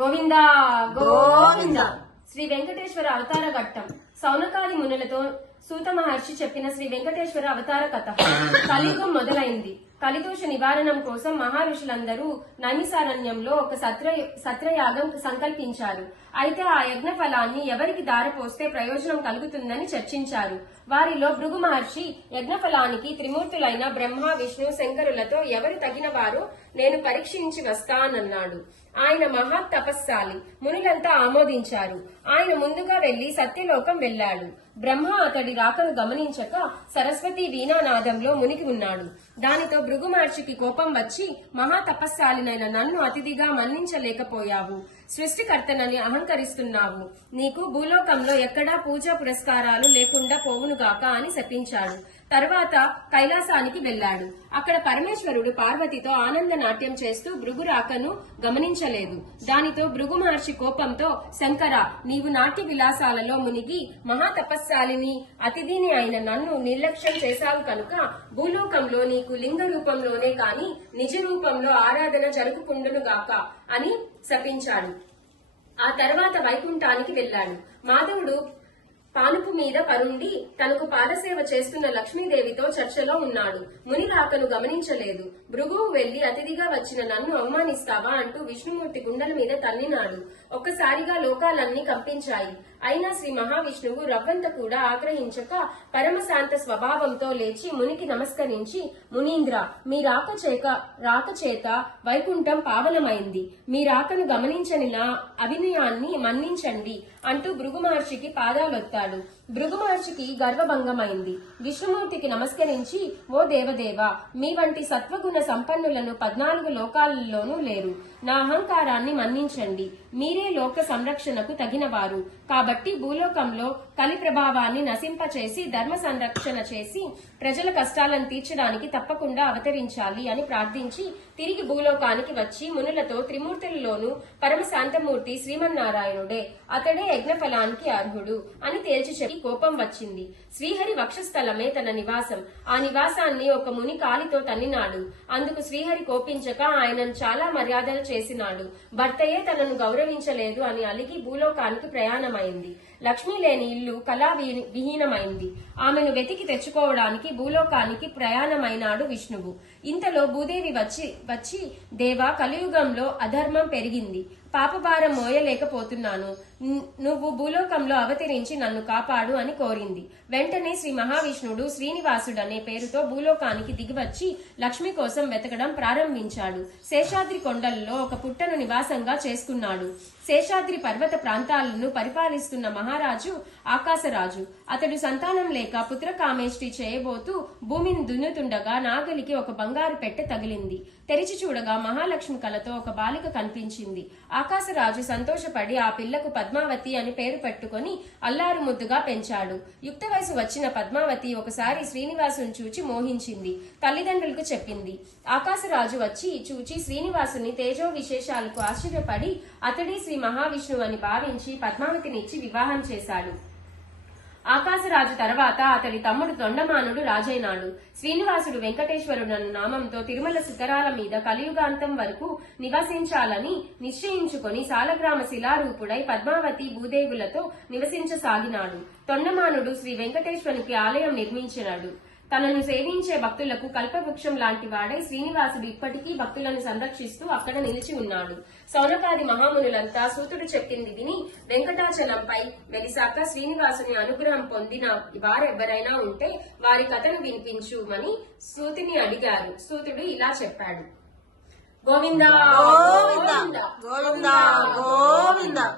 గోవింద గోవింద. శ్రీ వెంకటేశ్వర అవతార ఘట్టం. సౌనకాది మునులతో సూత మహర్షి చెప్పిన శ్రీ వెంకటేశ్వర అవతార కథ. కలియుగం మొదలైంది. కలిదోష నివారణం కోసం మహర్షులందరూ నైమిసారణ్యంలో ఒక సత్ర సత్రయాగం సంకల్పించారు. అయితే ఆ యజ్ఞ ఫలాన్ని ఎవరికి దారపోస్తే ప్రయోజనం కలుగుతుందని చర్చించారు. వారిలో భృగు మహర్షి యజ్ఞ ఫలానికి త్రిమూర్తులైన బ్రహ్మ విష్ణు శంకరులతో ఎవరు తగిన వారో నేను పరీక్షించి వస్తానన్నాడు. ఆయన మహా తపస్సాలి మునులంతా ఆమోదించారు. ఆయన ముందుగా వెళ్ళి సత్యలోకం వెళ్ళాడు బ్రహ్మ అతడి రాకను గమనించక సరస్వతి వీణానాదంలో మునిగి ఉన్నాడు. దానితో భృగుమహర్షికి కోపం వచ్చి మహా తపస్సాలినైన నన్ను అతిథిగా మన్నించలేకపోయావు. సృష్టికర్తనని అహంకరిస్తున్నావు. నీకు భూలోకంలో ఎక్కడా పూజా పురస్కారాలు లేకుండా పోవునుగాక అని శపించాడు. తర్వాత కైలాసానికి వెళ్ళాడు అక్కడ పరమేశ్వరుడు పార్వతితో ఆనంద నాట్యం చేస్తూ భృగు రాకను గమనించలేదు. దానితో భృగు మహర్షి కోపంతో శంకర నీవు నాట్య విలాసాలలో మునిగి మహాతపస్శాలిని అతిథిని అయిన నన్ను నిర్లక్ష్యం చేశావు కనుక భూలోకంలో నీకు లింగ రూపంలోనే కాని నిజ రూపంలో ఆరాధన జరుపుకుండునుగాక అని శపించాడు. ఆ తర్వాత వైకుంఠానికి వెళ్ళాడు మాధవుడు పానుపు మీద పరుండి తనకు పాదసేవ చేస్తున్న లక్ష్మీదేవితో చర్చలో ఉన్నాడు. ముని రాకను గమనించలేదు. భృగువు వెళ్ళి అతిథిగా వచ్చిన నన్ను అవమానిస్తావా అంటూ విష్ణుమూర్తి గుండెల మీద తన్నినాడు. ఒక్కసారిగా లోకాలన్నీ కంపించాయి. అయినా శ్రీ మహావిష్ణువు రవ్వంత కూడా ఆగ్రహించక పరమశాంత స్వభావంతో లేచి మునికి నమస్కరించి మునీంద్ర మీ రాక చేక రాక చేత వైకుంఠం పావనమైంది. మీ రాకను గమనించని నా అభినయాన్ని మన్నించండి అంటూ భృగు మహర్షికి పాదాలొత్తాడు. భృగు మహర్షికి గర్వభంగమైంది. విష్ణుమూర్తికి నమస్కరించి ఓ దేవదేవ మీ వంటి సత్వగుణ సంపన్నులను పద్నాలుగు లోకాలలోనూ లేరు. నా అహంకారాన్ని మన్నించండి. మీరే లోక సంరక్షణకు తగినవారు. కాబట్టి భూలోకంలో కలి ప్రభావాన్ని నశింపచేసి ధర్మ సంరక్షణ చేసి ప్రజల కష్టాలను తీర్చడానికి తప్పకుండా అవతరించాలి అని ప్రార్థించి తిరిగి భూలోకానికి వచ్చి మునులతో త్రిమూర్తులలోనూ పరమశాంతమూర్తి శ్రీమన్నారాయణుడే. అతడే యజ్ఞఫలానికి అర్హుడు అని తేల్చి చెప్పి కోపం వచ్చింది. శ్రీహరి వక్షస్థలమే తన నివాసం. ఆ నివాసాన్ని ఒక ముని కాలితో తన్నినాడు. అందుకు శ్రీహరి కోపించక ఆయనను చాలా మర్యాదలు చేసినాడు. భర్తయే తనను గౌరవించలేదు అని అలిగి భూలోకానికి ప్రయాణమైంది. లక్ష్మీ లేని ఇల్లు కళా విహీనమైంది. ఆమెను వెతికి తెచ్చుకోవడానికి భూలోకానికి ప్రయాణమైనాడు విష్ణువు. ఇంతలో భూదేవి వచ్చి వచ్చి దేవ కలియుగంలో అధర్మం పెరిగింది. పాపభారం మోయలేకపోతున్నాను. నువ్వు భూలోకంలో అవతరించి నన్ను కాపాడు అని కోరింది. వెంటనే శ్రీ మహావిష్ణుడు శ్రీనివాసుడు అనే పేరుతో భూలోకానికి దిగివచ్చి లక్ష్మి కోసం వెతకడం ప్రారంభించాడు. శేషాద్రి కొండల్లో ఒక పుట్టను నివాసంగా చేసుకున్నాడు. శేషాద్రి పర్వత ప్రాంతాలను పరిపాలిస్తున్న మహారాజు ఆకాశరాజు. అతడు సంతానం లేక పుత్రకామేష్టి చేయబోతూ భూమిని దున్నుతుండగా నాగలికి ఒక బంగారు పెట్టె తగిలింది. తెరిచి చూడగా మహాలక్ష్మి కలతో ఒక బాలిక కనిపించింది. ఆకాశరాజు సంతోషపడి ఆ పిల్లకు పద్మావతి అని పేరు పెట్టుకొని అల్లారు ముద్దుగా పెంచాడు. యుక్త వయసు వచ్చిన పద్మావతి ఒకసారి శ్రీనివాసుని చూచి మోహించింది. తల్లిదండ్రులకు చెప్పింది. ఆకాశరాజు వచ్చి చూచి శ్రీనివాసుని తేజో విశేషాలకు ఆశ్చర్యపడి అతడే శ్రీ మహావిష్ణువు అని భావించి పద్మావతినిచ్చి వివాహం చేశాడు. ఆకాశరాజు తర్వాత అతడి తమ్ముడు తొండమానుడు రాజైనాడు. శ్రీనివాసుడు వెంకటేశ్వరుడు నామంతో తిరుమల శిఖరాల మీద కలియుగాంతం వరకు నివసించాలని నిశ్చయించుకొని సాలగ్రామ శిలారూపుడై పద్మావతి భూదేవులతో నివసించసాగినాడు. తొండమానుడు శ్రీ వెంకటేశ్వరునికి ఆలయం నిర్మించినాడు. తనను సేవించే భక్తులకు కల్పవృక్షం లాంటి వాడై శ్రీనివాసుడు ఇప్పటికీ భక్తులను సంరక్షిస్తూ అక్కడ నిలిచి ఉన్నాడు. సౌనకాది మహామునులంతా సూతుడు చెప్పింది విని వెంకటాచలంపై వెలిసాక శ్రీనివాసుని అనుగ్రహం పొందిన వారెవ్వరైనా ఉంటే వారి కథను వినిపించుమని సూతిని అడిగారు. సూతుడు ఇలా చెప్పాడు. గోవిందా గోవింద గోవింద గోవింద.